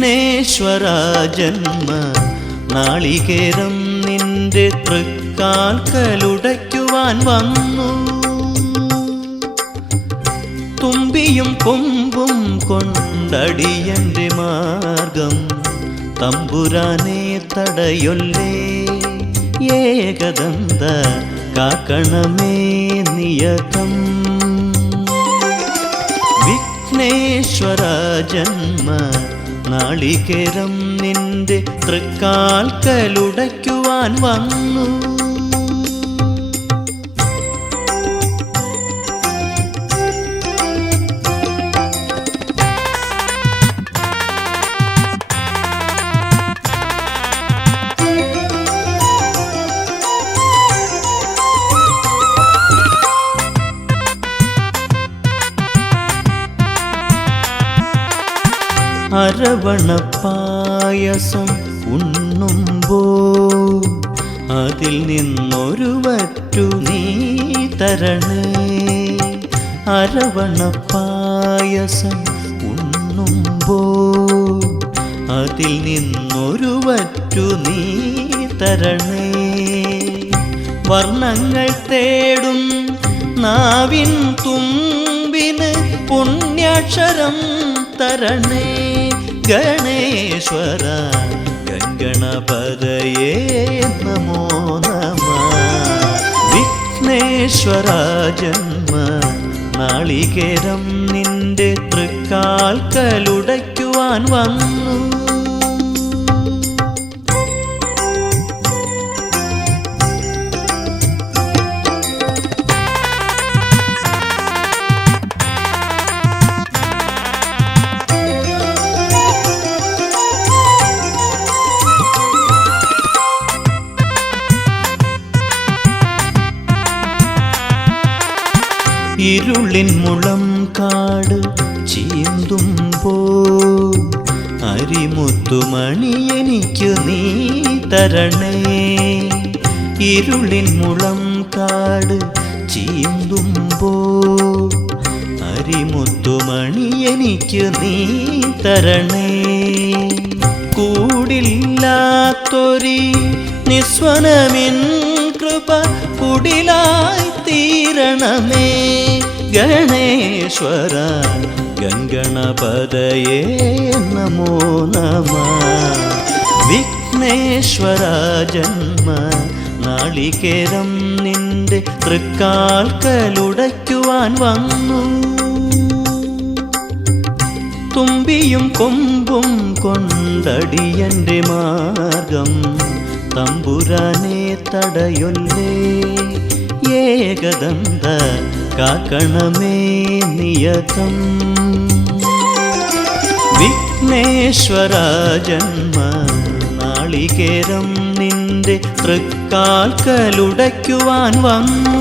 വിഘ്നേശ്വര ജന്മ നാളികേരം നിന്റെ തൃക്കാൽക്കലുടയ്ക്കുവാൻ വന്നു. തുമ്പിയും കൊമ്പും കൊണ്ടടിയന്റെ മാർഗം തമ്പുരാനെ തടയൊല്ലേ. ഏകദന്ത കാക്കണമേ നിയതം. വിഘ്നേശ്വര ജന്മ നാളികേരം നിന്റെ തൃക്കാൽക്കലുടയ്ക്കുവാൻ വന്നു. അരവണപ്പായസം ഉണ്ണുമ്പോൾ അതിൽ നിന്നൊരു വറ്റു നീ തരണേ. അരവണപ്പായസം ഉണ്ണുമ്പോൾ അതിൽ നിന്നൊരു വറ്റു നീ തരണേ. വർണ്ണങ്ങൾ തേടും നാവിൻ തുമ്പിന് പുണ്യാക്ഷരം തരണേ. ഗണേശ്വര ഗംഗണപതയേ നമോ നമഃ. വിഘ്നേശ്വര ജന്മ നാളികേരം നിന്റെ തൃക്കാൽക്കലുടയ്ക്കുവാൻ വന്നു. ഇരുളിൻ മുളം കാട് ചീന്തുമ്പോൾ അരിമുത്തുമണി എനിക്ക് നീ തരണേ. ഇരുളിൻ മുളം കാട് ചീന്തുമ്പോൾ അരിമുത്തുമണി എനിക്ക് നീ തരണേ. കൂടില്ലാത്തൊരി നിസ്വനമിൻ കൃപ കുടിലായി തീരണമേ. ഗണേശ്വര ഗംഗണപതയേ നമോ നമഃ. വിഘ്നേശ്വര ജന്മ നാളികേരം നിന്റെ തൃക്കാൽക്കലുടയ്ക്കുവാൻ വന്നു. തുമ്പിയും കൊമ്പും കൊണ്ടടിയന്റെ മാർഗം തമ്പുരാനെ തടയൊല്ലേ. ഏകദന്ത കാക്കണമേ നിയതം. വിഘ്നേശ്വര ജന്മ നാളികേരം നിന്റെ തൃക്കാൽക്കലുടയ്ക്കുവാൻ വന്നു.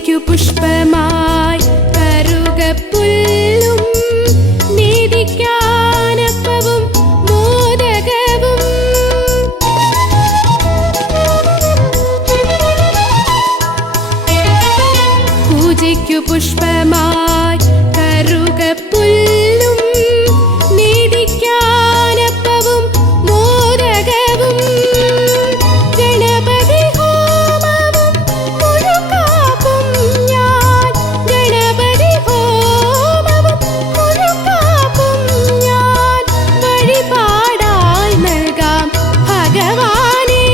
പൂജയ്ക്കു പുഷ്പമായി കറുകപ്പുല്ലും നീതിക്കാനപ്പവും മോദകവും. പൂജയ്ക്കു പുഷ്പമായി കറുകപ്പുല്ലും നീതിക്കാനപ്പവും മോദകവും. ഗണപതി ഹോമവും മുഴുക്കാപ്പും ഞാൻ, ഗണപതി ഹോമവും മുഴുക്കാപ്പും ഞാൻ വഴിപാടായി നൽകാം ഭഗവാനേ.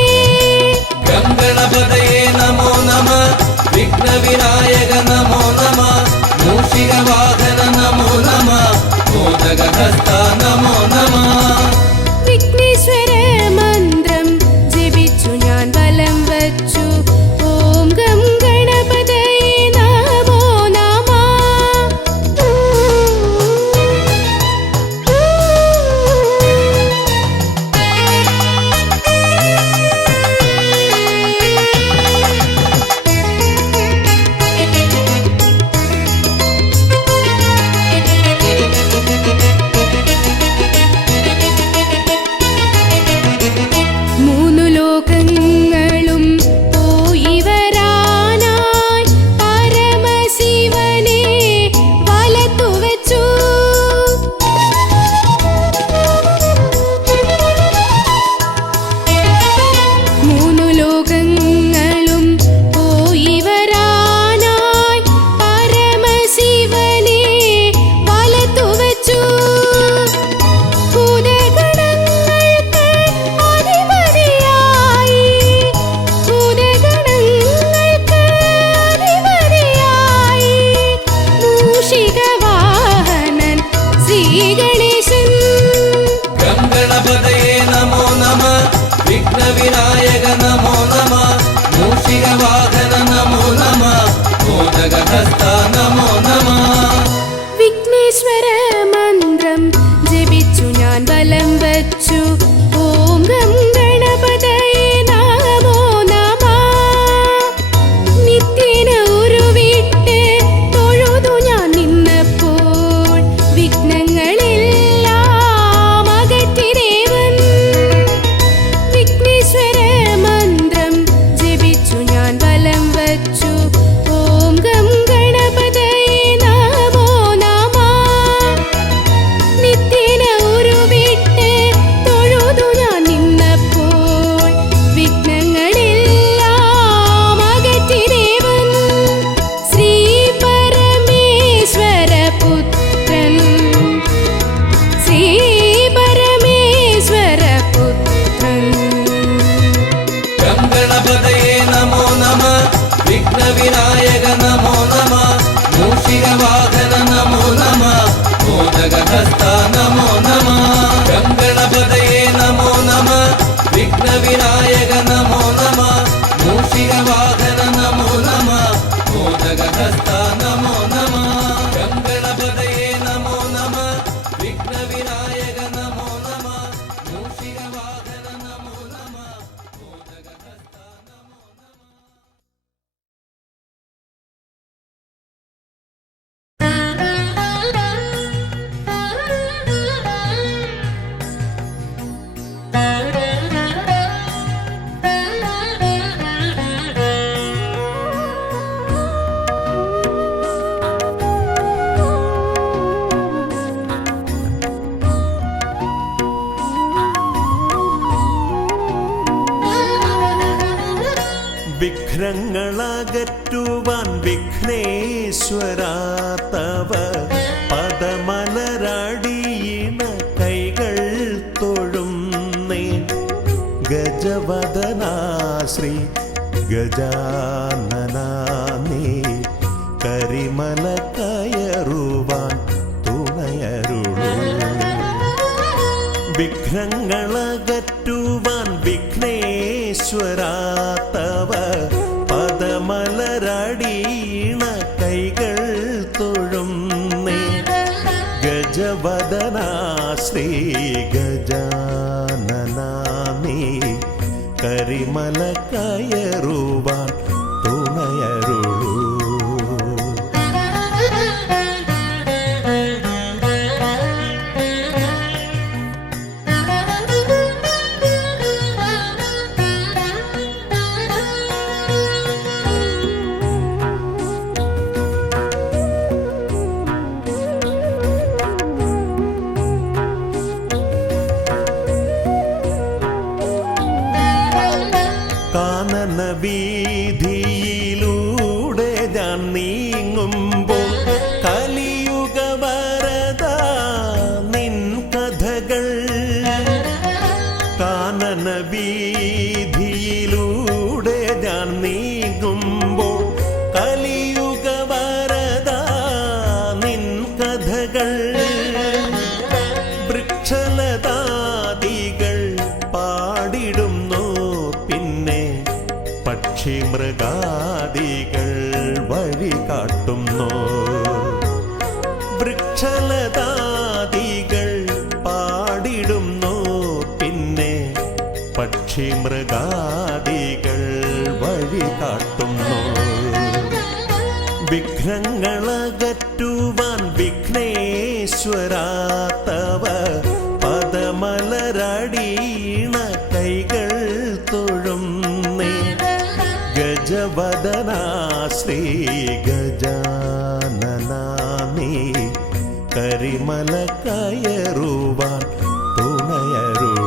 ഗണപതയേ നമോ നമ, വിഘ്നവിനായക നമോ നമ, മൂഷികവാഹന നമോ നമ, മോദകഹസ്ത നമോ നമ. വിഘ്നേശ്വര മന്ത്രം ജപിച്ചു ഞാൻ വലം വച്ചു. ഓം ഗം ഗണപതയേ നമോ നമ. മൂന്നു ലോകങ്ങളും പോയി വരാനായി പരമശിവനെ വലത്തു വെച്ചു. മൂന്നു ലോകങ്ങളും പോയി വരാനായി പരമശിവനെ വലത്തു വെച്ചു. ഭൂതഗണങ്ങൾക്ക് അധിപതിയായി, ഭൂതഗണങ്ങൾക്ക് അധിപതിയായി മൂഷികവാഹനൻ ശ്രീഗണേശൻ. ഗണപതയേ നമോ നമ, വിഘ്നവിനായക നമോ നമ, മൂഷികവാഹന നമോ നമ, മോദകഹസ്ത നമോ നമ. വിഘ്നേശ്വര മന്ത്രം ജപിച്ചു ഞാൻ വലം വച്ചു. ഓം ഗം ഗണപതയേ നമോ നമ. നിത്യേന ഉരുവിട്ട് തൊഴുതു ഞാൻ നിന്നപ്പോൾ വിഘ്നങ്ങളെല്ലാം അകറ്റി ദേവൻ. വിഘ്നേശ്വര മന്ത്രം ജപിച്ചു ഞാൻ വലം വച്ചു. ഓം ഗം ഗണപതയേ നമോ നമ. നിത്യേന ഉരുവിട്ട് തൊഴുതു ഞാൻ നിന്നപ്പോൾ വിഘ്നങ്ങളെല്ലാം അകറ്റി ദേവൻ. ശ്രീ പരമേശ്വര പുത്രൻ, ശ്രീ പരമേശ്വര പുത്രൻ. ഗണപതയേ നമോ നമ, വിഘ്നവിനായക നമോ നമ, മൂഷികവാഹന നമോ നമ, മോദകഹസ്ത നമോ നമ. ഗണപതയേ നമോ നമ, വിഘ്നവിനായക നമോ നമ, മൂഷികവാഹന നമോ നമ, മോദകഹസ്ത നമോ നമ. ഗണപതയേ നമോ നമ, വിഘ്നവിനായക നമോ നമ, മൂഷികവാഹന നമോ നമ, മോദകഹസ്ത നമോ നമ. വിഘ്നങ്ങളകറ്റുവാൻ വിഘ്നേശ്വരാ തവ പദമലരടിയിണ കൈകൾ തൊഴുന്നേ. ഗജവദനാ ശ്രീ ഗജാനനാ നീ കരിമല കയറുവാൻ തുണയരുളൂ. വിഘ്നങ്ങളകറ്റുവാൻ വിഘ്നേശ്വരാ തവ പദമലരടിയിണ കൈകൾ തൊഴുന്നേ. ഗജവദനാ ശ്രീ ഗജാനനാ നീ കരിമല കയറുവാൻ തുണയരുളൂ. കാനനവീഥിയിലൂടെ ഞാൻ നീങ്ങുമ്പോൾ കലിയുഗ വരദ നിൻ കഥകൾ കാനനവീഥിയിലൂടെ ഞാൻ നീങ്ങുമ്പോൾ കലിയുഗ വരദ നിൻ കഥകൾ വൃക്ഷലതാദികൾ പാടിടുന്നു പിന്നെ പക്ഷി മൃഗാദികൾ വഴി കാട്ടുന്നു വൃക്ഷലതാദികൾ പാടിടുന്നു പിന്നെ പക്ഷി മൃഗാദികൾ വഴി കാട്ടുന്നു വിഘ്നങ്ങളകറ്റുവാൻ വിഘ്നേശ്വരാ തവ പദമലരടീണ കൈകൾ തൊഴുന്നേ ഗജവദനാ ശ്രീ ഗജാനനാ നീ കരിമല കയറുവാൻ തുണയരുളൂ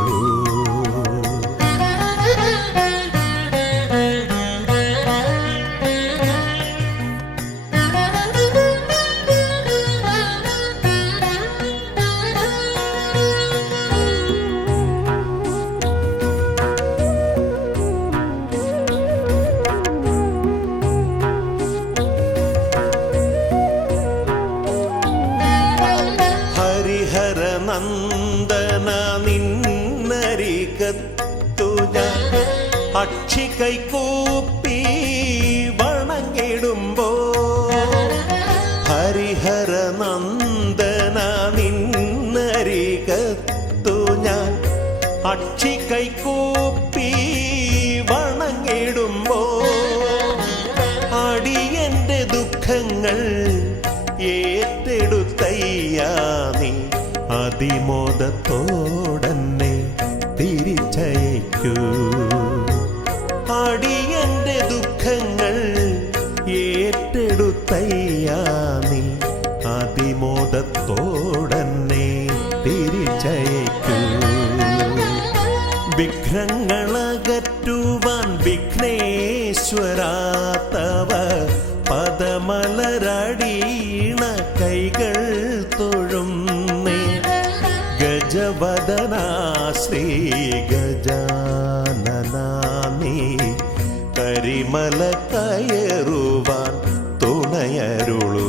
നന്ദന നിന്നരികത്തു ഞാൻ അക്ഷി കൈകൂപ്പി വണങ്ങിടുമ്പോ ഹരിഹര നന്ദന നിന്നരികത്തു ഞാൻ അക്ഷി കൈകൂപ്പി വണങ്ങിടുമ്പോ അടിയന്റെ ദുഃഖങ്ങൾ ഏറ്റെടുത്തയ്യാ നീ അതിമോദത്തോടന്നെ തിരിച്ചയക്കൂ അടിയന്റെ ദുഃഖങ്ങൾ ഏറ്റെടുത്തയ്യാ നീ അതിമോദത്തോടന്നെ തിരിച്ചയക്കൂ വിഘ്നങ്ങളകറ്റുവാൻ വിഘ്നേശ്വരാ തവ പദമലരടീണ കൈകൾ തൊഴുന്നേ ഗജവദനാ ശ്രീ ഗജാനനാ നീ കരിമല കയറുവാൻ തുണയരുളൂ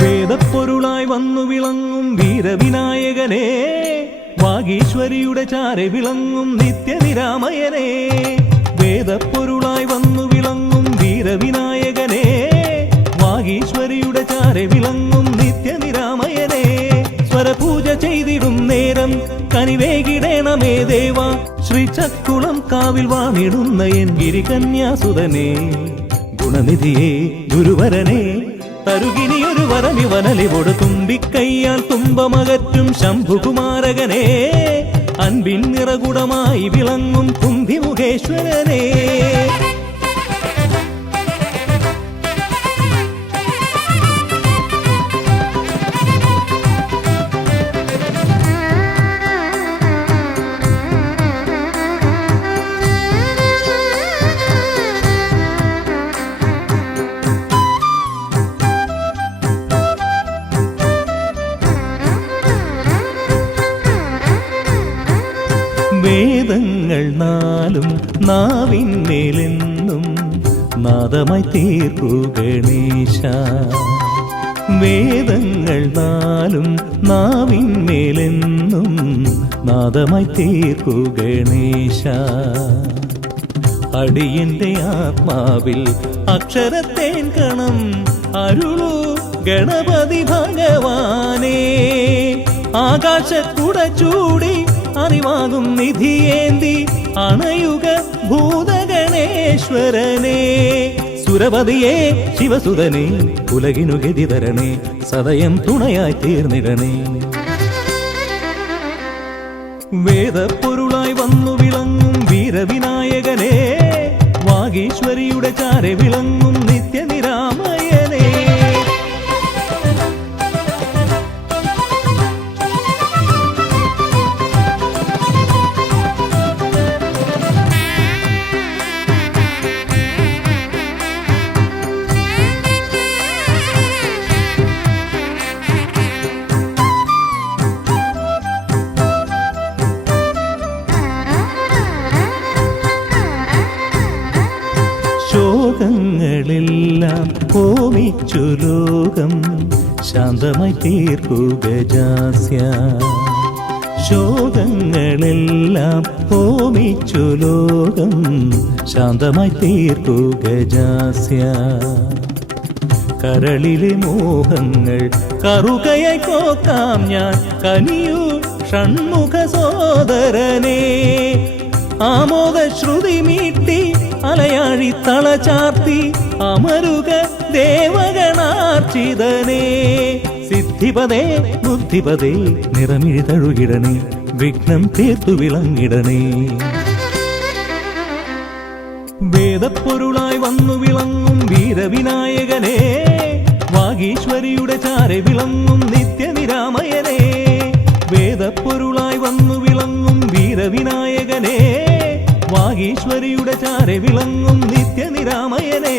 വേദപ്പൊരുളായി വന്നു വിളങ്ങും വീരവിനായകനെ വാഗീശ്വരിയുടെ ചാരെ വിളങ്ങും നിത്യനിരാമയനെ വേദപ്പൊരുളായി വന്നു വിളങ്ങും വീരവിനായകനെ വാഗീശ്വരിയുടെ ചാരെ വിളങ്ങും നിത്യനിരാമയനെ സ്വരപൂജ ചെയ്തിടും നേരം കനിവേകിടേണമേ ദേവ ശ്രീചക്കുളം കാവിൽ വാണിടുന്ന എൻ ഗിരികന്യാസുതനെ ഗുണനിധിയെ ഗുരുവരനെ തരുകിനിയൊരു വരമിവനലിവോട് തുമ്പിക്കയ്യാൽ തുമ്പമകറ്റും ശംഭുകുമാരകനെ അൻപിൻ നിറകുടമായി വിളങ്ങും കുംഭിമുഖേശ്വരനെ വേദങ്ങൾ നാലും നാവിന്മേലെന്നും നാദമായി തീർക്കൂ ഗണേശ വേദങ്ങൾ നാലും നാവിന്മേലെന്നും നാദമായി തീർക്കു ഗണേശ. അടിയന്റെ ആത്മാവിൽ അക്ഷരത്തേൻ കണം അരുളു ഗണപതി ഭഗവാനേ. ആകാശക്കുട ചൂടി അറിവാകും നിധിയേന്തി അണയുക ഭൂതഗണേശ്വരനേ. സുരപതിയേ ശിവസുതനേ ഉലകിനു ഗതി തരണേ, സദയം തുണയായി തീർന്നിടണേ. വേദപ്പൊരുളായി വന്നു വിളങ്ങും വീരവിനായകനേ, വാഗീശ്വരിയുടെ ചാരെ വിളങ്ങും നിത്യനിരാമയനേ. ശോകങ്ങളെല്ലാം ഹോമിച്ചു ലോകം ശാന്തമായി തീർക്കു ഗജാസ്യ. ശോകങ്ങളെല്ലാം ഹോമിച്ചു ലോകം ശാന്തമായി തീർക്കു ഗജാസ്യ. കരളിലെ മോഹങ്ങൾ കറുകയായി കോക്കാം ഞാൻ, കനിയൂ ഷൺമുഖ സോദരനേ. ആമോദ ശ്രുതി മീട്ടി അലയാഴി തളചാർത്തി അമരുക ദേവഗണാർച്ചിതനേ. സിദ്ധിപദേ ബുദ്ധിപദേ നിറമിഴി തഴുകിടണേ, വിഘ്നം തീർത്തു വിളങ്ങിടണേ. വേദപ്പൊരുളായി വന്നു വിളങ്ങും വീരവിനായകനേ, വാഗീശ്വരിയുടെ ചാരെ വിളങ്ങും നിത്യനിരാമയനേ. വേദപ്പൊരുളായി വന്നു വിളങ്ങും വീരവിനായകനേ, വാഗീശ്വരിയുടെ ചാരെ വിളങ്ങും നിത്യനിരാമയനേ.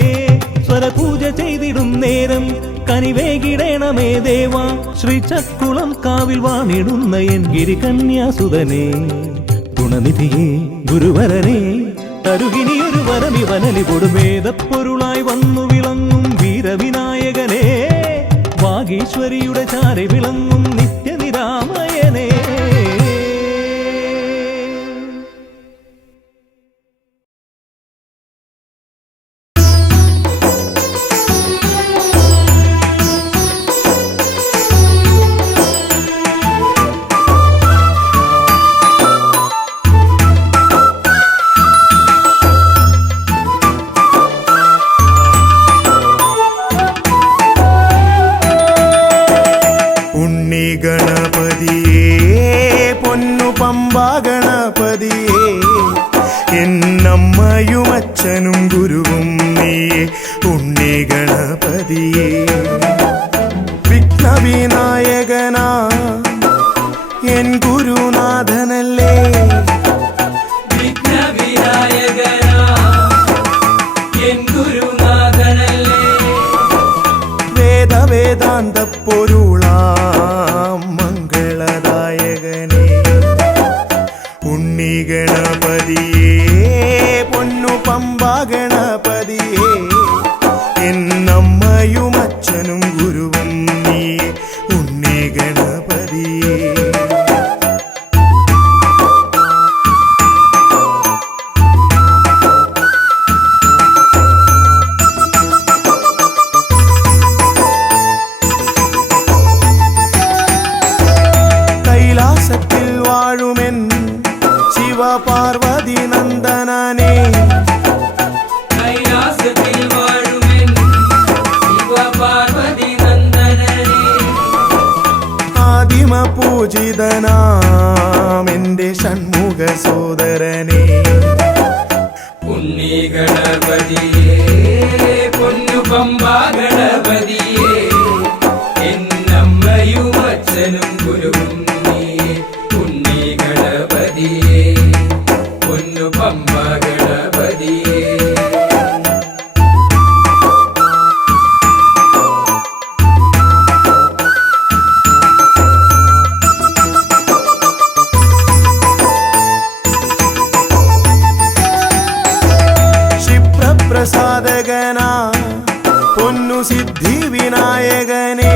സ്വരപൂജ ചെയ്തിടും നേരം കനിവേകിടേണമേ ദേവ. ശ്രീചക്കുളം കാവിൽ വാണിടുന്ന എൻ ഗിരികന്യാസുതനേ. ഗുണനിധിയേ ഗുരുവരനേ, തരുകിനിയൊരു വരമിവനലി കൊടുവേദപ്പൊരുളായി വന്നു വിളങ്ങും വീരവിനായകനേ, വാഗീശ്വരിയുടെ ചാരെ വിളങ്ങും നിത്യനിരാമയനേ. എന്നമ്മയും അച്ഛനും ഗുരുവും നീയേ ഉണ്ണി ഗണപതിയേ. വിഘ്നവിനായകനാ എൻ ഗുരുനാഥനല്ലേ, വിഘ്നവിനായകനാ എൻ ഗുരുനാഥനല്ലേ. വേദവേദാന്ത പൊരുളാം മംഗളദായകനേ ഉണ്ണി ഗണപതിയേ. പൊന്നു പമ്പാ ഗണപതിയേ, എന്നമ്മയും അച്ഛനും ഗുരുവും നീയേ ഉണ്ണി ഗണപതിയേ. കൈലാസത്തിൽ വാഴുമെൻ ശിവപാർവതി നന്ദനനേ, കൈലാസത്തിൽ വാഴുമെൻ ശിവപാർവതി നന്ദനനേ. ആദിമ പൂജിതനാം എന്റെ ഷൺമുഖ സോദരനേ, ഉണ്ണി ഗണപതിയേ പൊന്നു പമ്പാ ഗണപതിയേ. എന്നമ്മയും അച്ഛനും ഗുരുവും നീയേ ഉണ്ണി ഗണപതിയേ, പൊന്നു പമ്പാ ഗണപതിയേ. ക്ഷിപ്രപ്രസാദകനാ പൊന്നു സിദ്ധി വിനായകനേ,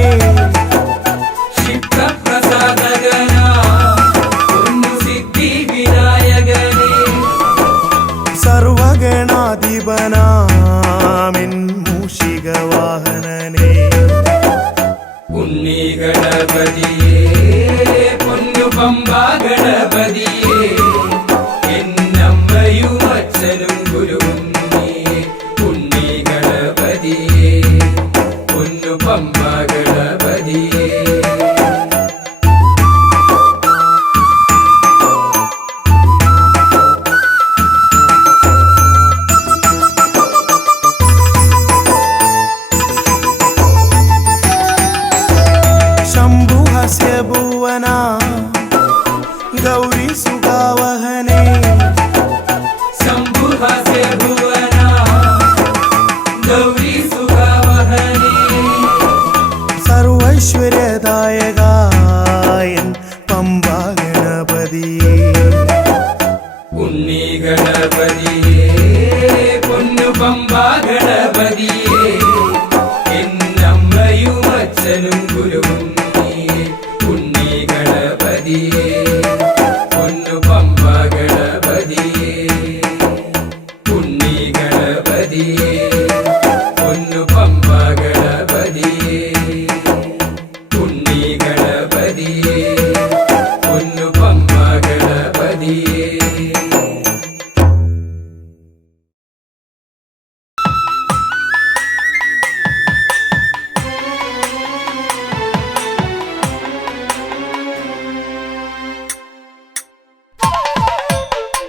ഗൗരി സുഖാവഹനേ ശംഭുഹാസ്യ ഭുവന ഗൗരി സുഖാവഹനേ സർവൈശ്വര്യദായകായൻ പമ്പാ ഗണപതിയേ ഉണ്ണി ഗണപതിയേ പൊന്നു പമ്പാ ഗണപതിയേ എന്നമ്മയും അച്ഛനും ഗുരുവും നീയേ ഉണ്ണി ഗണപതിയേ പൊന്നു പമ്പാ ഗണപതിയേ ഉണ്ണി ഗണപതിയേ പൊന്നു പമ്പാ ഗണപതിയേ ഉണ്ണി ഗണപതിയേ പൊന്നു പമ്പാ ഗണപതിയേ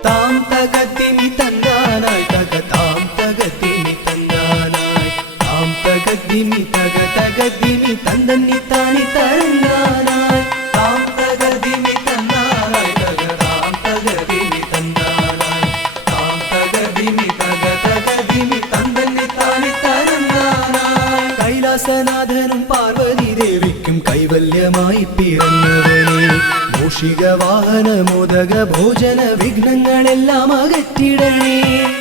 താം തകതിമി തന്നാനായി തക താം തകതിമി തന്നാനായി താം തകതിമി തക തകതിമി തന്ദന്നി താനി തന്നാനായി താം തകതിമി തന്നാനായി തക താം തകതിമി തന്നാനായി താം തകതിമി തക തകതിമി തന്ദന്നി താനി തന്നാനായി കൈലാസനാഥനും പാർവതി ദേവിക്കും കൈവല്യമായി പിറന്നവനേ മൂഷിക വാഹന മോദക ഭോജന വിഘ്നങ്ങളെല്ലാം അകറ്റിടണേ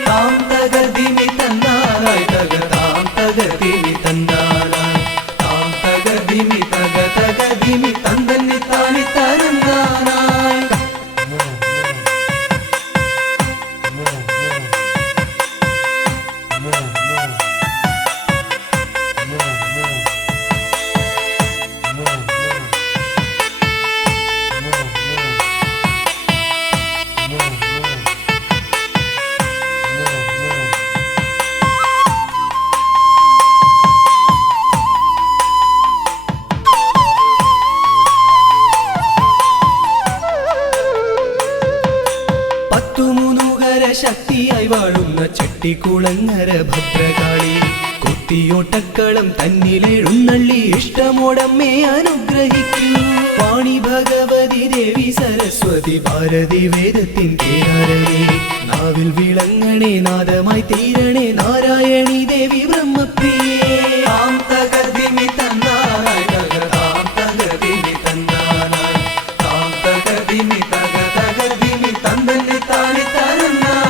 താം തകതിമി തന്നാനായി തക താം തകതിമി തന്നാനായി താം തകതിമി തക തകതിമി തന്ദന്നി താനി തരന്നാനായി ശക്തിയായി വാഴുന്ന ചെട്ടിക്കുളങ്ങര ഭദ്രകാളി കുത്തിയോട്ടക്കളം തന്നിലെഴുന്നള്ളി ഇഷ്ടമോടമ്മേ അനുഗ്രഹിക്കൂ വാണി ഭഗവതി ദേവി സരസ്വതി ഭാരതി വേദത്തിൻ കേരളേ നാവിൽ വിളങ്ങണേ നാദമായി തീരണേ നാരായണി ദേവി ബ്രഹ്മപ്രിയേ താം തകതിമി തന്നാനായി തക താം തകതിമി തന്നാനായി താം തകതിമി തക തകതിമി തന്ദന്നി താനി തരന്നാനായി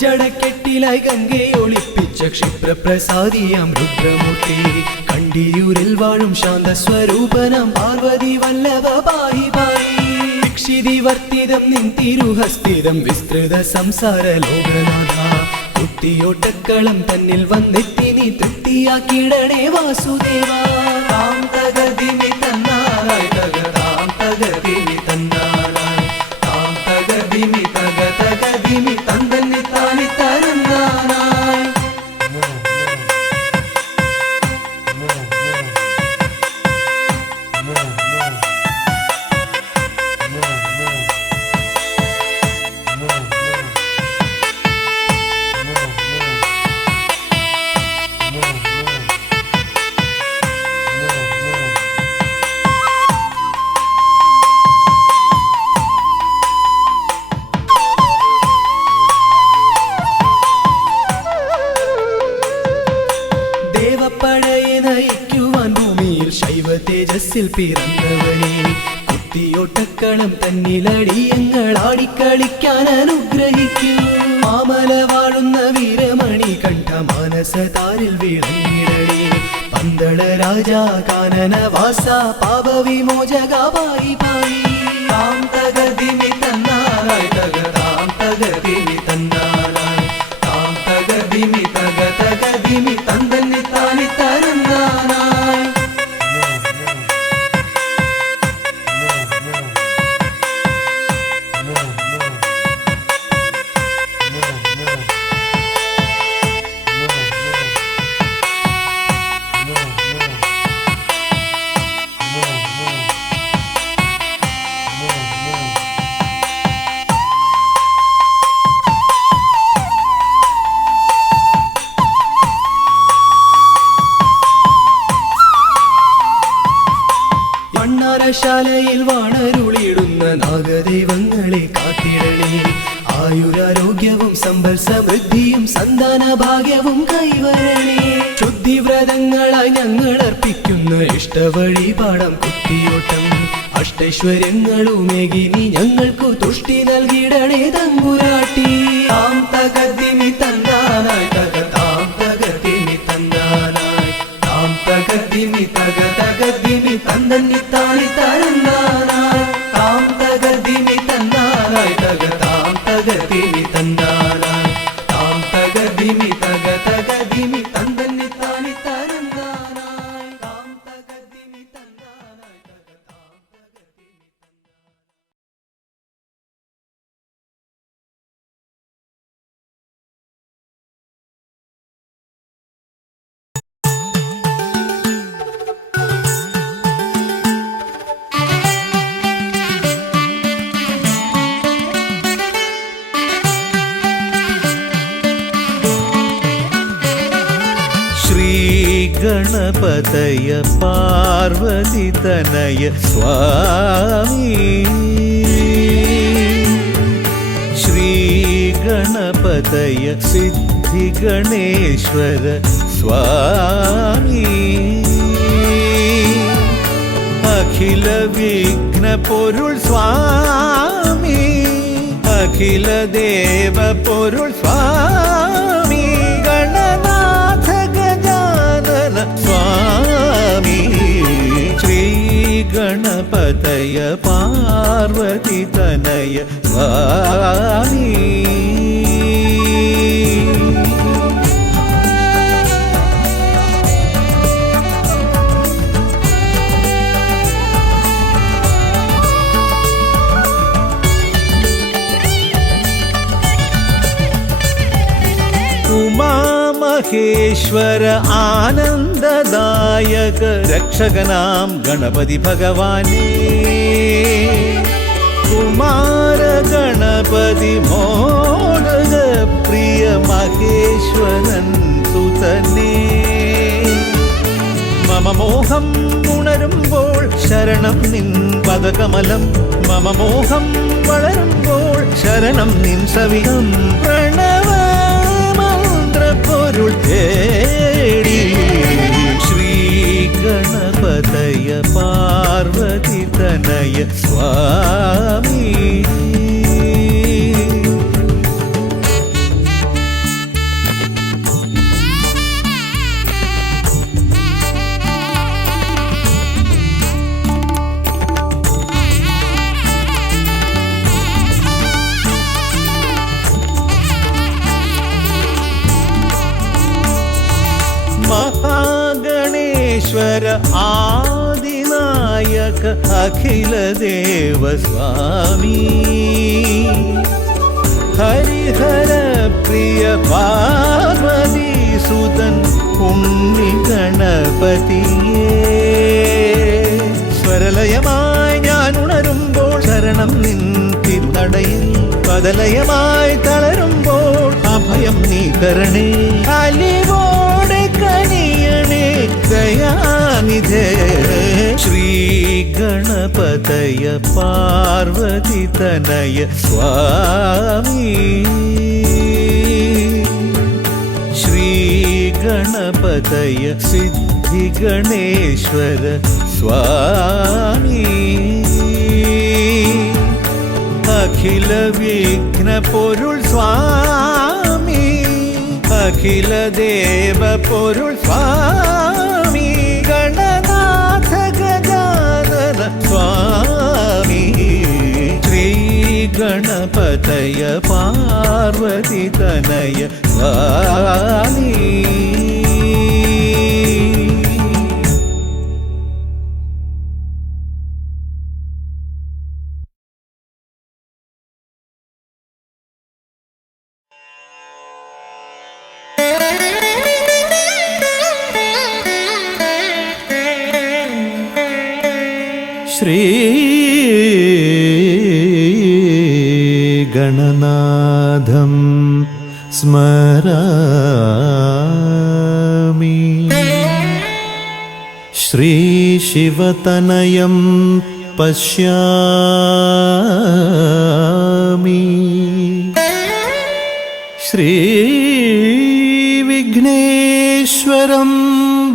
ജടക്കെട്ടിലായി ഗംഗയെ ഒളിപ്പിച്ച ക്ഷിപ്രപ്രസാദിയാം രുദ്രമൂർത്തി കണ്ടിയൂരിൽ വാഴും ശാന്തസ്വരൂപനാം പാർവതി വല്ലഭ പാഹി പാഹി ദീക്ഷിതി വർത്തിതം നിൻ തിരുഹസ്തിതം വിസ്തൃത സംസാര ലോകനാഥ കുത്തിയോട്ടക്കളം തന്നിൽ വന്നെത്തി നീ തൃപ്തിയാക്കിടണേ വാസുദേവ താം തകതിമി തന്നാനായി തക താം തകതിമി തന്നാനായി താം തകതിമി തക തകതിമി തന്ദന്നി താനി തരന്നാനായി ദേവപ്പടയെ നയിക്കുവാൻ ഭൂമിയിൽ ശൈവ തേജസ്സിൽ പിറന്നവനെ കുത്തിയോട്ടക്കളം തന്നിലടിയങ്ങൾ ആടിക്കളിക്കാൻ അനുഗ്രഹിക്കൂ മാമല വാഴുന്ന വീരമണി കണ്ഠ മാനസതാരിൽ വിളങ്ങിടണേ പന്തള രാജാ കാനന വാസ പാപവിമോചക പായി പായി താം തകതിമി തന്നാനായി തക താം തകതിമി തന്നാനായി താം തകതിമി തക തകതിമി തന്ദന്നി താനി തരന്നാനായി ഭണ്ണാരശാലയിൽ വാണരുളിയിടുന്ന നാഗദൈവങ്ങളെ കാത്തിടണേ. ആയുരാരോഗ്യവും സമ്പൽ സമൃദ്ധിയും സന്താന ഭാഗ്യവും കൈവരണേ. ശുദ്ധിവ്രതങ്ങളായി ഞങ്ങൾ അർപ്പിക്കുന്ന ഇഷ്ടവഴിപാടം കുത്തിയോട്ടം. അഷ്ടൈശ്വര്യങ്ങളുമേകി നീ ഞങ്ങൾക്കു തുഷ്ടി നൽകിടണേ തമ്പുരാട്ടി. താം തകതിമി തന്താനായി താം തകതിമി തന്താനായി താം തകതിമി തകതിമി തന്നി താണി തരന്താനായി താം തകതിമി തന്താനായി താം തകതിമി തന്താനായി താം തകതിമി തകതിമി തന്നി താണി തരന്താനായി താം തകതിമി തന്താനായി താം തകതിമി. ഗണപതയ പാർവതിതനയ സ്വാമി ശ്രീ ഗണപതയ സിദ്ധിഗണേശ്വര സ്വാമി അഖില വിഘ്ന പൊരുൾ സ്വാമി അഖില ദേവ പൊരുൾ സ്വാമി ഗണനാഥ ഗജാനന സ്വാമി ശ്രീ ഗണപതയ പാർവതിതനയ സ്വാമി. ഉമാമഹേശ്വര ആനന്ദദായക രക്ഷകനാം ഗണപതി ഭഗവാനേ കുമാര ഗണപതി മോദക പ്രിയ മഹേശ്വരൻ സുതനേ മമ മോഹം ഉണരുമ്പോൾ ശരണം നിൻ പദകമലം മമ മോഹം വളരുമ്പോൾ ശരണം നിൻ സവിധം പ്രണവ പൊരുൾ തേടി ശ്രീ ഗണപതയ പാർവതിതനയ സ്വാമി. മഹാഗണേശ്വര ആദിനായക അഖില ദേവ സ്വാമി ഹരിഹര പ്രിയ പാർവതി സുതൻ ഉണ്ണി ഗണപതിയേ സ്വരലയമായി ഞാൻ ഉണരുമ്പോൾ ശരണം നിൻ തിരുനടയിൽ പദലയമായി തളരുമ്പോൾ അഭയം നീ തരണേ അലിവോടെ കനിയണേ ദയാനിധേ ശ്രീ ഗണപതയ പാർവതിതനയ സ്വാമി ശ്രീ ഗണപതയ സിദ്ധിഗണേശ്വര സ്വാമി അഖില വിഘ്ന പൊരുൾ സ്വാമി അഖില ദേവ പൊരുൾ സ്വാമി ഗണനാഥ ഗജാനന സ്വാമി ശ്രീ ഗണപതയ പാർവതിതനയ സ്വാമി. ശ്രീ ഗണനാഥം സ്മരാമി ശ്രീശിവതനയം പശ്യാമി ശ്രീവിഘ്നേശ്വരം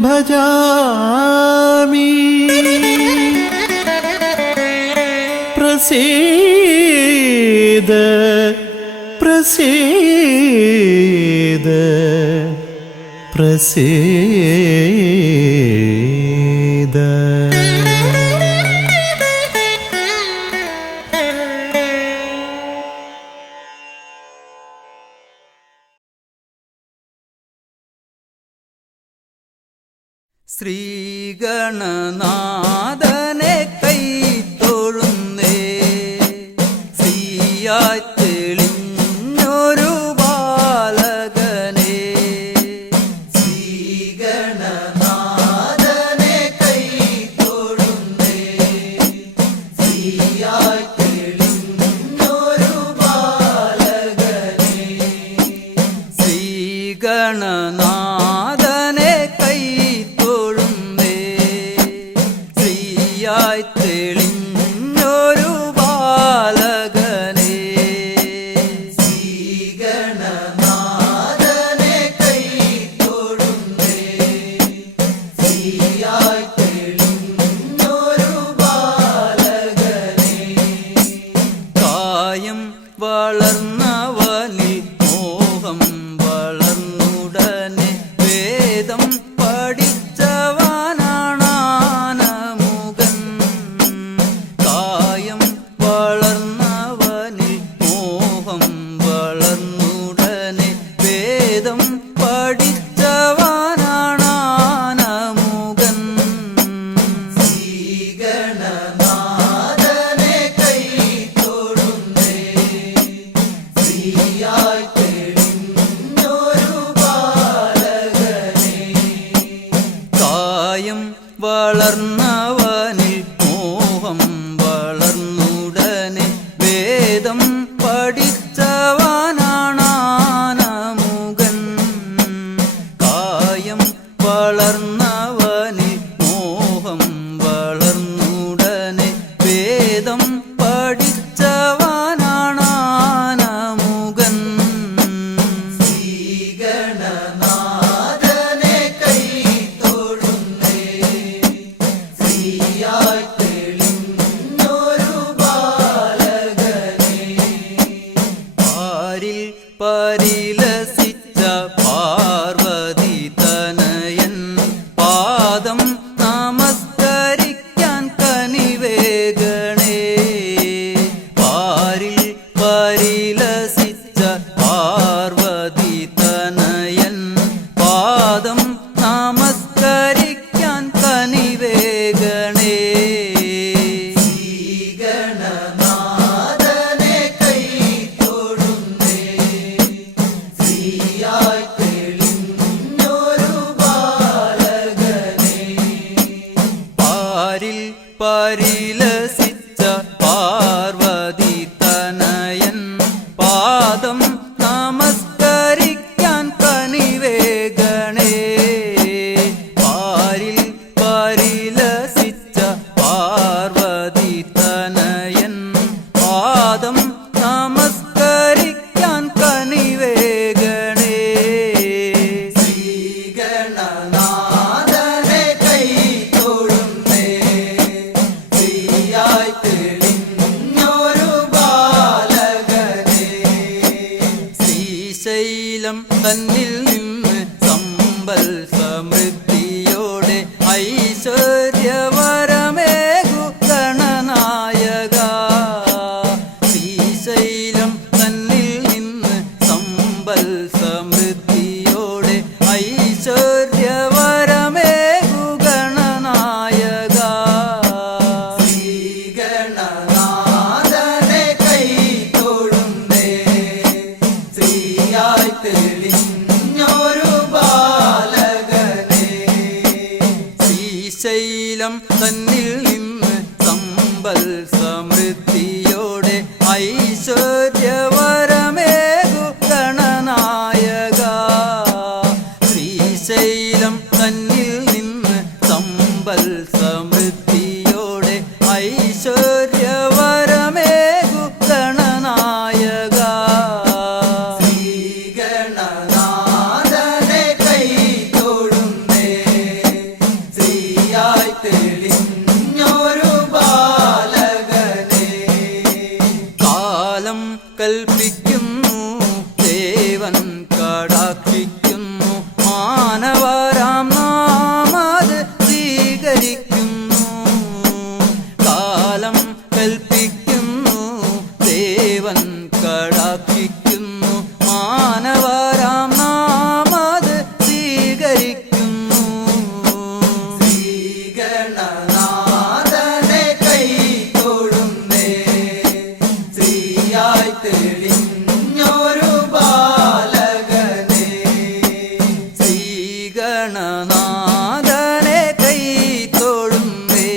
ഭജാമി പ്രസീദ പ്രസീദ പ്രസീദ. ശ്രീഗണനാഥനെ കൈത്തൊഴുന്നേ, ശ്രീയായി തെളിഞ്ഞൊരു ബാലകനെ. ശ്രീഗണനാഥനെ കൈത്തൊഴുന്നേ, ശ്രീയായി തെളിഞ്ഞൊരു ബാലകനെ. ശ്രീഗണനാഥനെ കൈത്തൊഴുന്നേ, ശ്രീയായി തെളിഞ്ഞൊരു ബാലകനെ. ശ്രീഗണനാഥനെ കൈത്തൊഴുന്നേ, ശ്രീയായി തെളിഞ്ഞൊരു ബാലകനെ. കായം വളർന്നവനിൽ മോഹം വളർന്നുടനെ, വേദം പഠിച്ചവനാണാനമുകൻ. കായം വളർന്നവനിൽ മോഹം വളർന്നുടനെ, വേദം പഠിച്ചവനാണാനമുകൻ. ശ്രീഗണനാഥനെ കൈത്തൊഴുന്നേ, ശ്രീയായി തെളിഞ്ഞൊരു ബാലകനെ. കായം വളർന്നവനിൽ മോഹം വളർന്നുടനെ, വേദം പഠിച്ചവനാണാനമുകൻ. കായം വളർന്നവനിൽ മോഹം വളർന്നുടനെ, വേദം പഠിച്ചവനാണാനമുകൻ. ശ്രീഗണനാഥനെ കൈത്തൊഴുന്നേ, ശ്രീയായി തെളിഞ്ഞൊരു ബാലകനെ. പാരിൽ പരിലസിച്ച പാർവതി തനയൻ, പാദം നമസ്കരിക്കാൻ കനിവേഗണേ. പാരിൽ പരിലസിച്ച പാർവതി തനയൻ, പാദം നമസ്കരിക്കാൻ കനിവേഗണേ. ശ്രീഗണനാഥനെ കൈത്തൊഴുന്നേ, ശ്രീയായി തെളിഞ്ഞൊരു ബാലകനെ. പാരിൽ പരിലസിച്ച പാർവതി തനയൻ, പാദം നമസ്കരിക്കാൻ കനിവേഗണേ. പാരിൽ പരിലസിച്ച പാർവതി തനയൻ, പാദം നമസ്കരിക്കാൻ കനിവേഗണേ. ശ്രീഗണനാഥനെ കൈത്തൊഴുന്നേ, ശ്രീയായി തെളിഞ്ഞൊരു ബാലകനെ. ശ്രീശൈലം തന്നിൽ നിന്ന് സമ്പൽ സമൃദ്ധിയോടെ, ഐശ്വര്യവരമേകു ഗണനായക. ശ്രീശൈലം തന്നിൽ നിന്ന് സമ്പൽ സമൃദ്ധിയോടെ, ഐശ്വര്യവരമേകു ഗണനായക. ശ്രീഗണനാഥനെ കൈത്തൊഴുന്നേ, ശ്രീയായി തെളിഞ്ഞൊരു ബാലകനെ. ശ്രീശൈലം തന്നിൽ നിന്ന് സമ്പൽ സമൃദ്ധിയോടെ, ഐശ്വര്യവരമേകു ഗണനായക. ശ്രീശൈലം തന്നിൽ നിന്ന് സമ്പൽ കൽപ്പിക്കുന്നു ദേവൻ കടാക്ഷിക്കുന്നു മാനവരാം നാമത് സ്വീകരിക്കുന്നു കാലം കൽപ്പിക്കുന്നു ദേവൻ കടാക്ഷിക്കുന്നു മാനവരാം നാമത് സ്വീകരിക്കുന്നു ശ്രീഗണനാഥനെ കൈ തൊഴുന്നേ ശ്രീയായി തെളിഞ്ഞൊരു ബാലകനെ ശ്രീഗണനാഥനെ കൈ തൊഴുന്നേ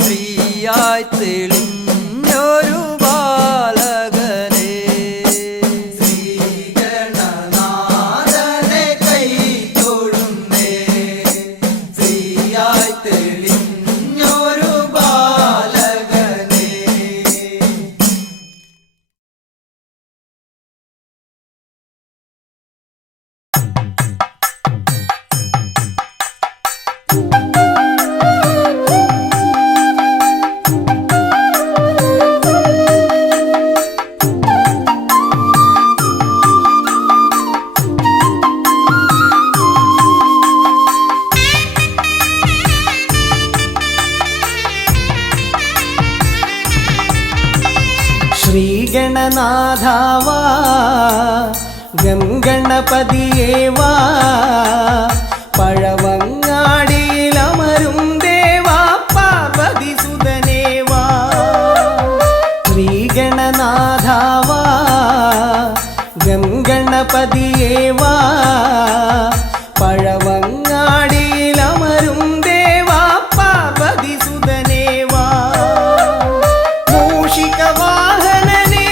ശ്രീയായി തെളിഞ്ഞൊരു ബാലകനെ ശ്രീഗണനാഥനെ കൈ തൊഴുന്നേ ശ്രീയായി തെളിഞ്ഞൊരു ബാലകനെ ശ്രീഗണനാഥാവാ ഗംഗണപതിയേവാ പഴവങ്ങാടിയിലമരും ദേവാ പാർവതി സുതനേവാ ശ്രീഗണനാഥാവാ ഗംഗണപതിയേവാ പഴവങ്ങാടിയിലമരും ദേവാ പാർവതി സുതനേവാ മൂഷികവാഹനനേ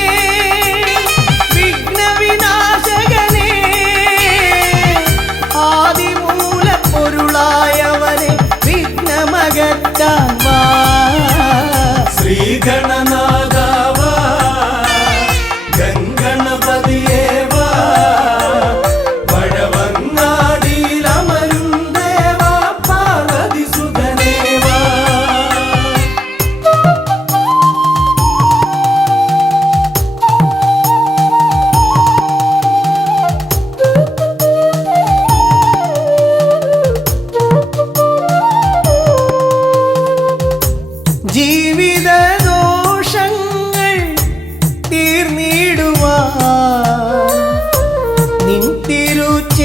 വിഘ്നവിനാശകനേ ആദിമൂലപ്പൊരുളായവനെ വിഘ്നമകറ്റാൻ വാ ശ്രീഗണനാഥാവാ ഗംഗണപതിയേവാ പഴവങ്ങാടിയിലമരും ദേവാ പാർവതി സുതനേവാ ജീവിത ദോഷങ്ങൾ തീർന്നിടുവാൻ നിൻ തിരുച്ചേവടി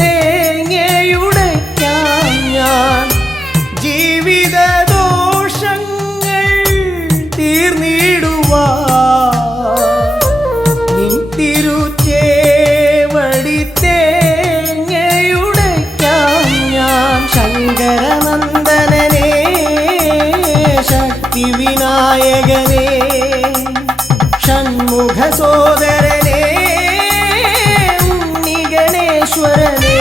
തേങ്ങയുടയ്ക്കാൻ ഞാൻ ജീവിത ദോഷങ്ങൾ തീർന്നിടുവാൻ നിൻ തിരുച്ചേവടി തേങ്ങയുടയ്ക്കാൻ ഞാൻ ശങ്കരനന്ദനനേ ശക്തി വിനായകനേ ഷൺമുഖ സോദരനേ ഉണ്ണിഗണേശ്വരനേ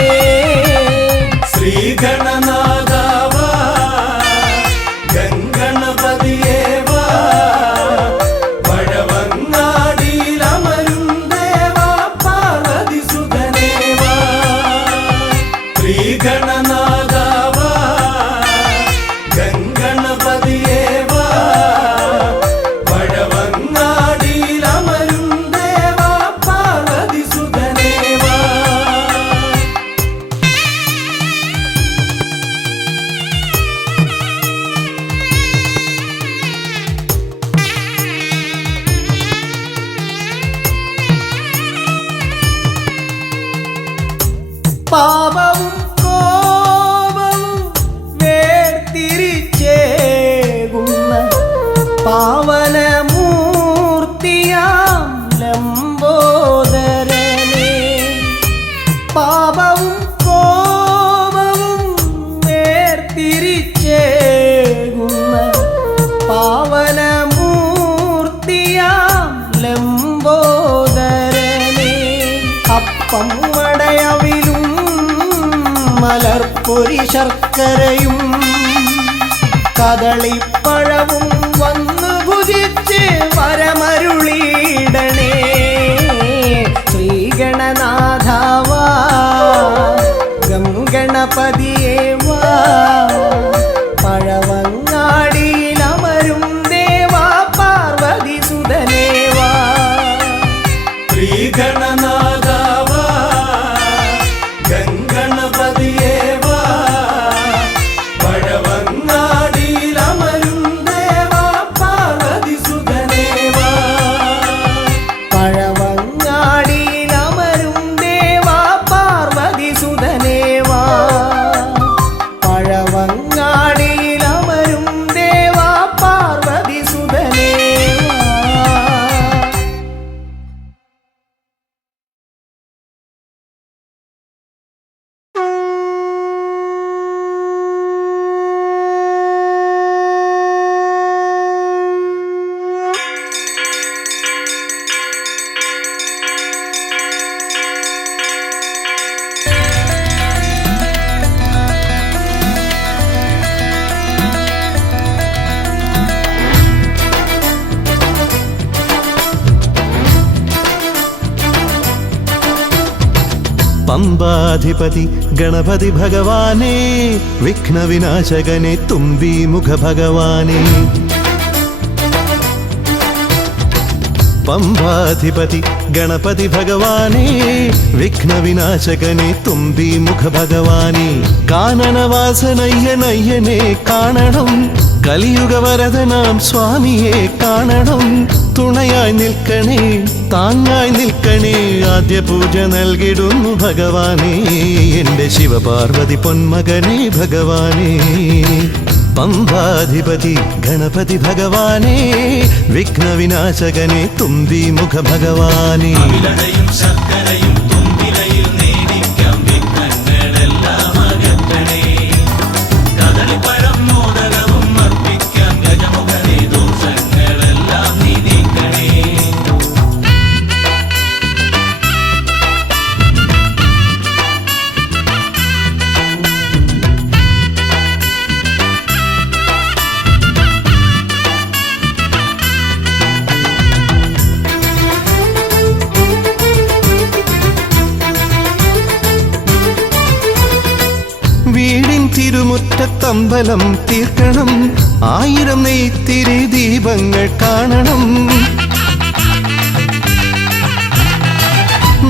ശ്രീഗണനാഥാവാ ഗംഗണപതിയേവാ പഴവങ്ങാടിയിലമരും ദേവാ പാർവതി സുതനേവാ ശ്രീഗണനാഥാവാ ഗംഗണപതിയേവാ പഴവങ്ങാടിയിലമരും ദേവാ പാർവതി സുതനേവാ പാപവും കോപവും വേർതിരിച്ചേകുന്ന പാവനമൂർത്തിയാം ലംബോദരനേ പാപവും കോപവും വേർതിരിച്ചേകുന്ന പാവനമൂർത്തിയാം ലംബോദരനേ അപ്പം മടയവിലും മലർപ്പൊരി ശർക്കരയും കദളിപ്പഴവും വന്നു ഭുജിച്ച് വരമരുളിയിടണേ ശ്രീഗണനാഥാവാ ഗംഗണപതിയേവാ പഴവങ്ങാടിയിലമരും ദേവാ പാർവതി പമ്പാധിപതി ഗണപതി ഭഗവാനേ, വിഘ്നവിനാശകനെ തുമ്പീമുഖ ഭഗവാനേ. പമ്പാധിപതി ഗണപതി ഭഗവാനേ, വിഘ്നവിനാശകനെ തുമ്പീമുഖ ഭഗവാനേ. കാനനവാസനയ്യനയ്യനെ കാണണം, കലിയുഗവരദനാം സ്വാമിയെ കാണണം. തുണയായി നിൽക്കണേ, താങ്ങായി നിൽക്കണേ, ആദ്യ പൂജ നൽകിടുന്നു ഭഗവാനേ, എൻ്റെ ശിവപാർവതി പൊന്മകനെ ഭഗവാനേ. പമ്പാധിപതി ഗണപതി ഭഗവാനേ, വിഘ്നവിനാശകനെ തുമ്പീമുഖ ഭഗവാനേ. ശർക്കരയും തുമ്പിലയിൽ നേടിക്കാം വിഘ്നങ്ങളെല്ലാം അകറ്റണേ. കദളിപ്പഴം മോദകവും അർപ്പിക്കാം ഗജമുഖനെ, ദോഷങ്ങളെല്ലാം നീ നീക്കണേ. വീടിൻ തിരുമുറ്റത്തമ്പലം തീർക്കണം, 1000 നെയ്ത്തിരി ദീപങ്ങൾ കാണണം.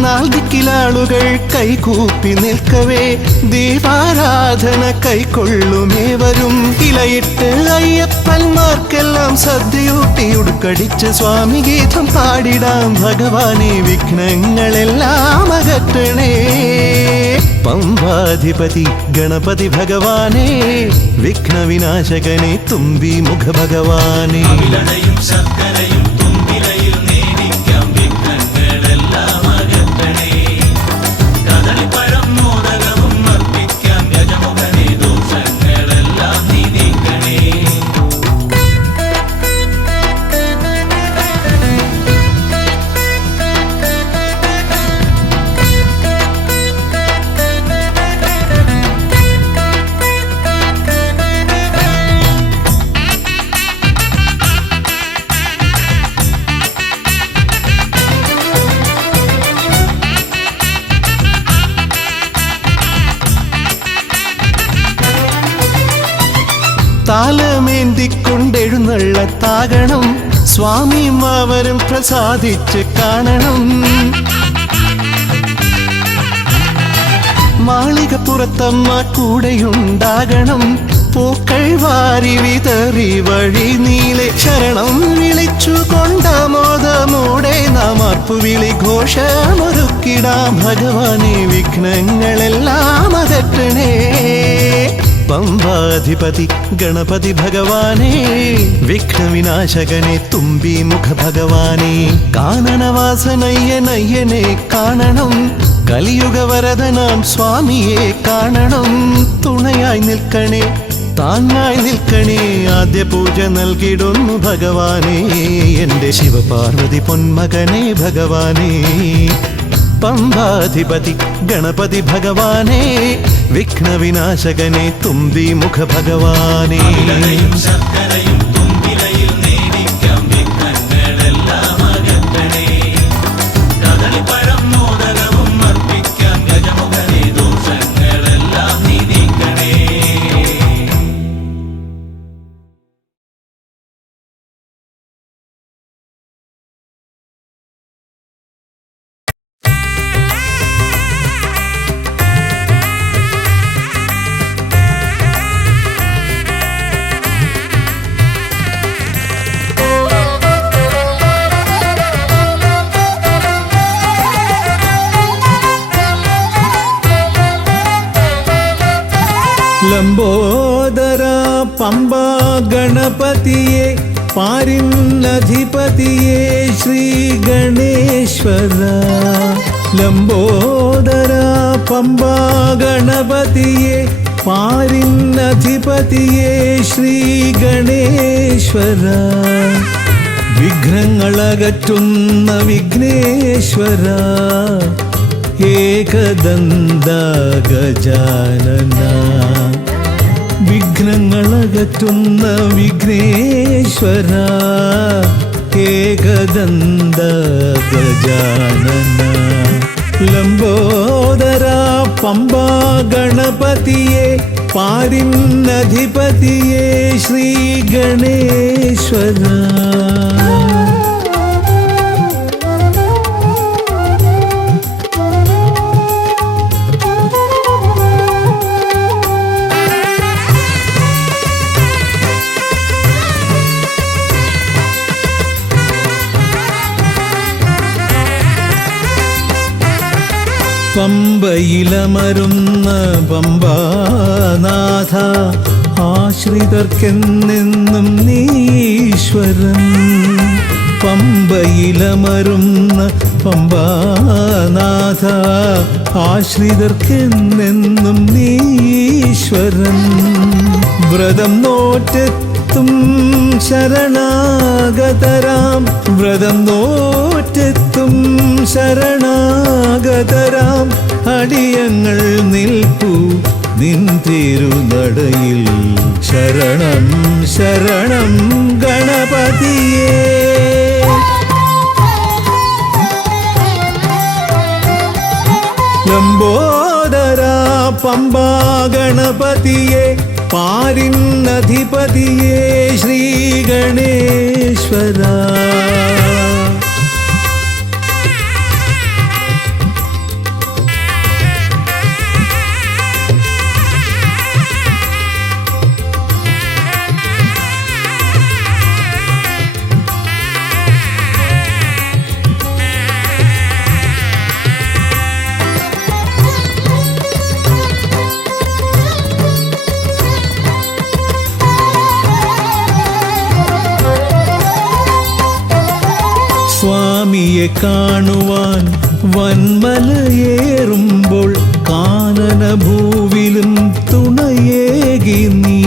നാൽദിക്കിലാളുകൾ കൈകൂപ്പി നിൽക്കവേ, ദീപാരാധന കൈക്കൊള്ളുമേവരും. ഇലയിട്ട് അയ്യപ്പന്മാർക്കെല്ലാം സദ്യയൂട്ടി ഉടുക്കടിച്ച് സ്വാമി ഗീതം പാടിടാം ഭഗവാനെ, വിഘ്നങ്ങളെല്ലാം അകറ്റണേ. പമ്പാധിപതി ഗണപതി ഭഗവാനേ, വിഘ്നവിനാശകനെ തുമ്പീമുഖ ഭഗവാനേ. ശർക്കരയും തുമ്പിലയിൽ നേടിക്കാം വിഘ്നങ്ങളെല്ലാം അകറ്റണേ. കദളിപ്പഴം മോദകവും അർപ്പിക്കാം ഗജമുഖനെ, ദോഷങ്ങളെല്ലാം നീ നീക്കണേ. താലമേന്തിക്കൊണ്ടെഴുന്നള്ളത്താകണം, സ്വാമിയും അവരും പ്രസാദിച്ച് കാണണം. മാളികപ്പുറത്തമ്മ കൂടെയുണ്ടാകണം, പൂക്കൾ വാരി വിതറി വഴി നീളെ ശരണം വിളിച്ചു കൊണ്ടാമോദമോടെ നാം അർപ്പുവിളി ഘോഷമൊരുക്കിടാം ഭഗവാനെ, വിഘ്നങ്ങളെല്ലാം അകറ്റണേ. പമ്പാധിപതി ഗണപതി ഭഗവാനേ, വിഘ്നവിനാശകനെ തുമ്പീമുഖ ഭഗവാനേ. കാനനവാസനയ്യനയ്യനെ കാണണം, കലിയുഗവരദനാം സ്വാമിയെ കാണണം. തുണയായി നിൽക്കണേ, താങ്ങായി നിൽക്കണേ, ആദ്യ പൂജ നൽകിടുന്നു ഭഗവാനേ, എൻ്റെ ശിവപാർവതി പൊന്മകനെ ഭഗവാനേ. പമ്പാധിപതി ഗണപതി ഭഗവാനേ, വിഘ്നവിനാശകനെ തുമ്പീമുഖ ഭഗവാനേ. ശർക്കരയും തുമ്പിലയിൽ നേടിക്കാം വിഘ്നങ്ങളെല്ലാം അകറ്റണേ. കദളിപ്പഴം മോദകവും അർപ്പിക്കാം ഗജമുഖനെ, ദോഷങ്ങളെല്ലാം നീ നീക്കണേ. ലംബോദര പമ്പ ഗണപതിയെ, പാരിന്നധിപതിയെ ശ്രീ ഗണേശ്വര. ലംബോദര പമ്പ ഗണപതിയെ, പാരിന്നധിപതിയെ ശ്രീ ഗണേശ്വര. വിഘ്നങ്ങളകറ്റുന്ന വിഘ്നേശ്വര, ഏകദന്ത ഗജാനന. വിഘ്നങ്ങളകറ്റുന്ന വിഘ്നേശ്വര, ഏകദന്ത ഗജാനന. ലംബോദര പമ്പാ ഗണപതിയെ പാരിന്നധിപതിയെ ശ്രീ ഗണേശ്വര. പമ്പയിലമരുന്ന പമ്പാനാഥ ആശ്രിതർക്കെന്നെന്നും നീശ്വരൻ. പമ്പയിലമരുന്ന പമ്പാനാഥ ആശ്രിതർക്കെന്നെന്നും നീശ്വരൻ. വ്രതം നോറ്റെത്തും ശരണാഗതരാം, വ്രതം നോറ്റെത്തും ശരണാഗതരാം അടിയങ്ങൾ നിൽപ്പു നിൻ തിരുനടയിൽ. ശരണം ശരണം ഗണപതിയേ. ലംബോദര പമ്പാ ഗണപതിയെ പാരിന്നധിപതിയെ ശ്രീ ഗണേശ്വര. സ്വാമിയെ കാണുവാൻ വന്മലയേറുമ്പോൾ കാനനഭൂവിലും തുണയേകി നീ.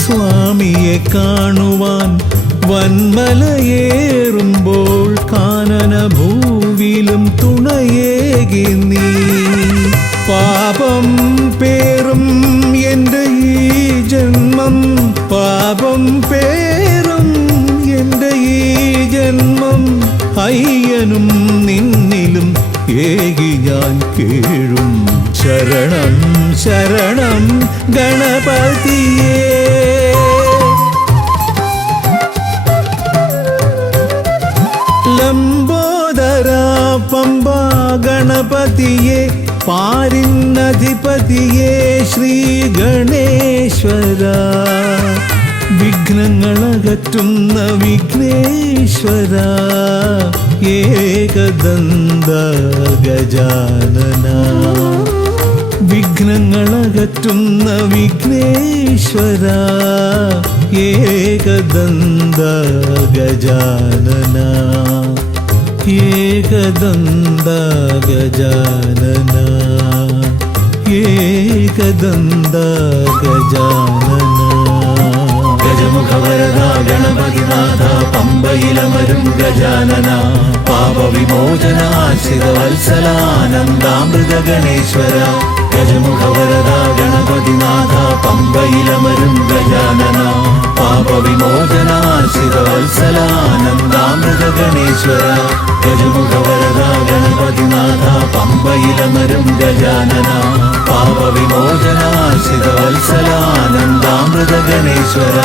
സ്വാമിയെ കാണുവാൻ വന്മലയേറുമ്പോൾ കാനനഭൂവിലും തുണയേകി നീ. പാപം പേറും എൻ്റെ ഈ ജന്മം, പാപം പേറും എൻ്റെ ഈ ജന്മം അയ്യനും നിന്നിലും ഏകി ഞാൻ കേഴും. ശരണം ശരണം ഗണപതിയേ. ലംബോദര പമ്പാ ഗണപതിയെ പാരിന്നധിപതിയെ ശ്രീ ഗണേശ്വര. വിഘ്നങ്ങളകറ്റുന്ന വിഘ്നേശ്വര ഏകദന്ത ഗജാനന. വിഘ്നങ്ങളകറ്റുന്ന വിഘ്നേശ്വര ഏകദന്ത ഗജാനന. ഏകദന്ത ഗജാനന, ഏകദന്ത ഗജാനന. ഗജമുഖവരദ ഗണപതിനാഥ പമ്പയിലമരും ഗജാനന. പാപവിമോചന ആശ്രിത വത്സലാനന്ദാമൃത ഗണേശ്വര. ഗജമുഖവരദ ഗണപതിനാഥ പമ്പയിലമരും ഗജാനന. പാപവിമോചന ആശ്രിത വത്സലാനന്ദാമൃത ഗണേശ്വര. ഗജമുഖവരദ ഗണപതിനാഥ പമ്പയിലമരും ഗജാനന. പാപവിമോചന ആശ്രിത വത്സലാനന്ദാമൃത ഗണേശ്വര.